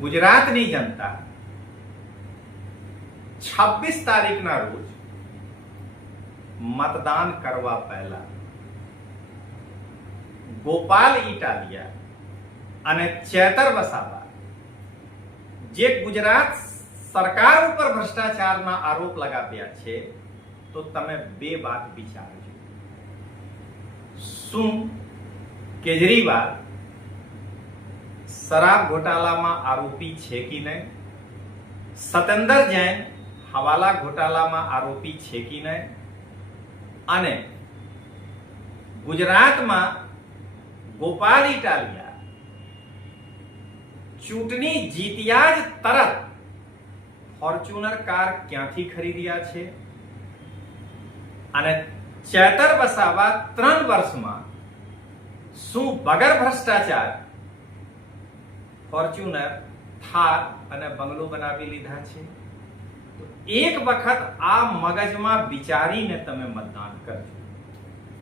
ગુજરાતની જનતા 26 તારીખના રોજ મતદાન કરવા પહેલા ગોપાલ ઇટાલિયા અને ચેતર વસાવા જે ગુજરાત સરકાર ઉપર ભ્રષ્ટાચારના આરોપ લગાવ્યા છે, તો તમે બે વાત વિચારજો. શું કેજરીવાલ શરાબ ઘોટાલામાં આરોપી છે કે નહીં? સતેન્દર જૈન હવાલા ઘોટાલામાં આરોપી છે કે નહીં? અને ગુજરાતમાં ગોપાલ ઇટાલિયા ચૂંટણી જીત્યા જ તરત ફોર્ચ્યુનર કાર ક્યાંથી ખરીદ્યા છે? અને ચેતર વસાવા 3 વર્ષમાં શું વગર ભ્રષ્ટાચાર ફોર્ચ્યુનર, થાર અને બંગલો બનાવી લીધા છે? તો એક વખત આ મગજમાં વિચારીને તમે મતદાન કરજો.